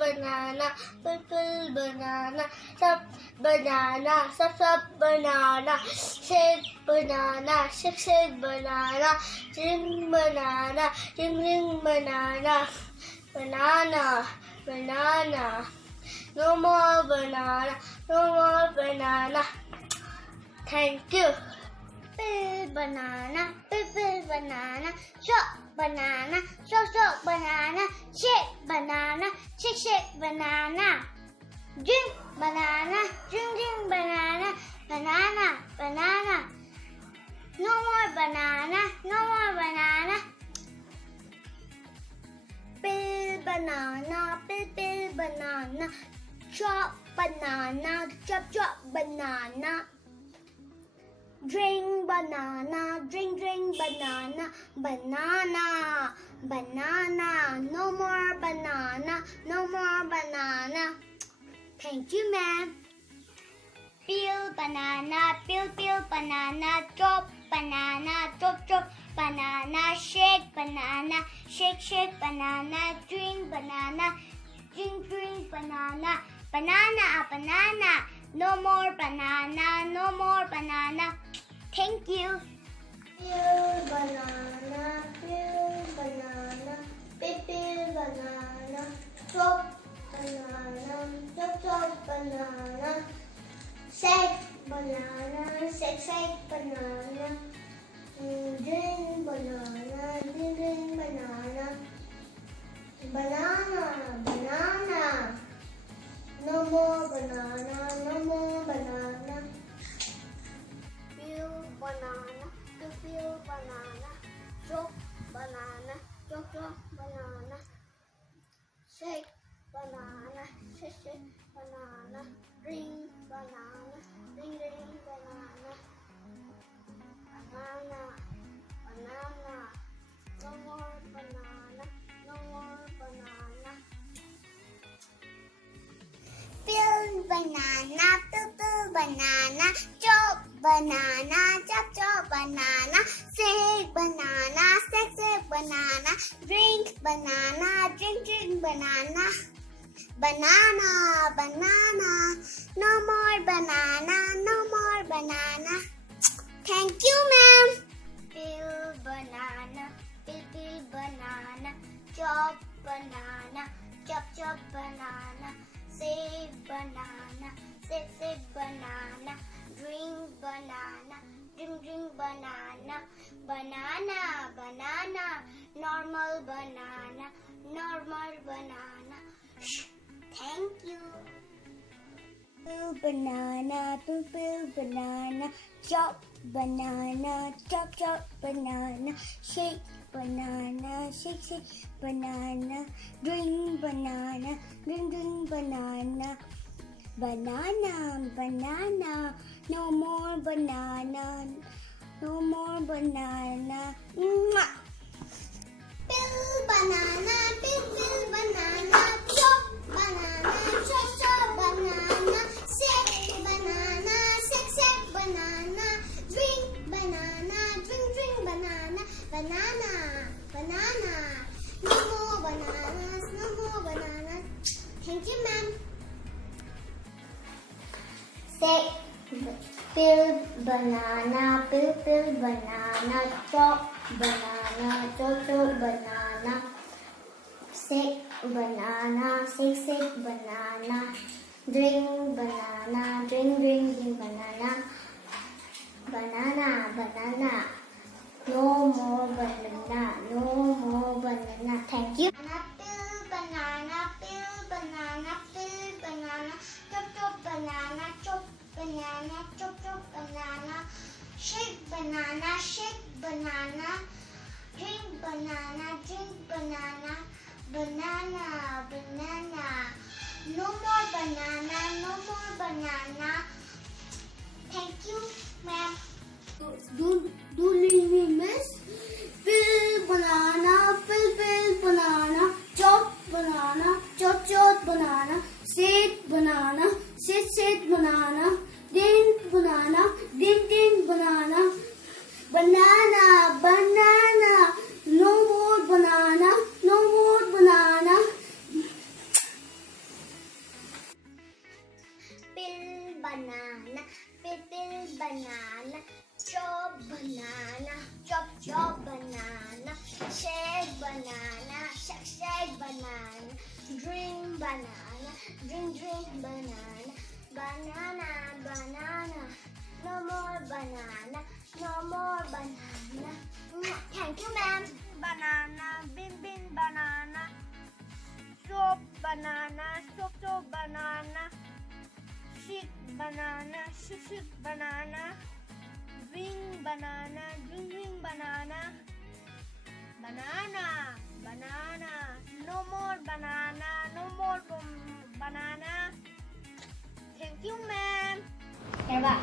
banana, purple banana, sub banana, sub banana, shake banana, shake banana, drink banana, drink banana, banana, banana. No more banana, no more banana. Thank you. Banana, banana, chop banana, chop banana, shake banana, shake banana. Drink banana, drink banana, banana. No more banana, no more banana. Pill banana, chop banana, chop banana. Drink banana, drink banana, banana. No more banana, no more banana. Thank you, ma'am. Peel banana, peel banana, chop banana, chop banana, shake banana, shake banana, drink banana, drink banana, banana. No more banana, no more banana. Thank you. Peel banana, peel banana, chop banana, shake banana, shake banana, drink banana, drink banana, no more banana, no more banana. Peel banana, chop banana, chop banana, shake banana, shake banana, drink banana, drink banana, banana, no more banana, no more banana. Peel banana, chop banana, chop banana, shake banana, shake banana, drink banana, drink banana, banana, no more banana, no more banana. Thank you, ma'am. Peel banana, chop banana, chop banana, shake banana, shake banana, drink banana, drink banana, banana, normal banana. Thank you. Peel banana, chop banana, chop banana, shake banana, shake banana, drink banana, drink banana, banana, no more banana, no more banana. Mwah. Peel banana, chop banana, chop banana, shake banana, drink banana, drink banana, banana, no more bananas, no more bananas. Thank you, ma'am. Say, peel banana, chop banana, chop banana, shake banana, shake banana, drink banana, drink banana, banana, no more banana, no more banana. Thank you. Peel banana, chop banana, chop banana, shake banana, drink banana, banana, no more banana. Thank you, ma'am. Do leave me, miss. Peel banana, chop banana, chop banana, shake banana, shake banana, drink banana, drink banana, banana, no more banana, no more banana. banana. Drink banana. Drink banana. Banana, banana. No more banana. No more banana. Thank you, ma'am. Banana, bin banana. Soap banana, soap banana. Shit banana, shit banana. Drink banana, drink banana. Banana, banana. No more banana, no more banana. Thank you, ma'am. Nghe bạn.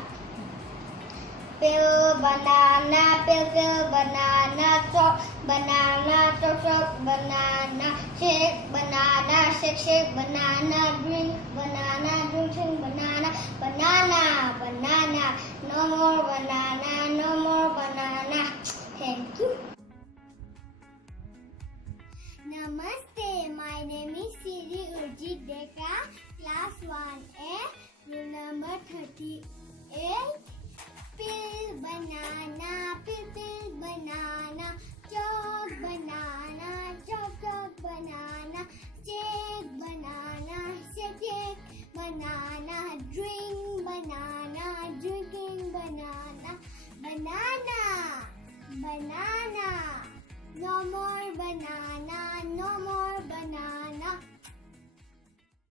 Peel banana, peel banana, chop banana, chop banana, shake banana, shake banana, drink banana, drink banana, banana. No more banana, no more banana. Thank you. Namaste, my name is Siri Urjit Deka, class 1A, roll number 38. Peel banana, peel banana, chop banana, chop banana, shake banana, shake banana, drink banana, drinking banana, banana. No more banana, no more banana.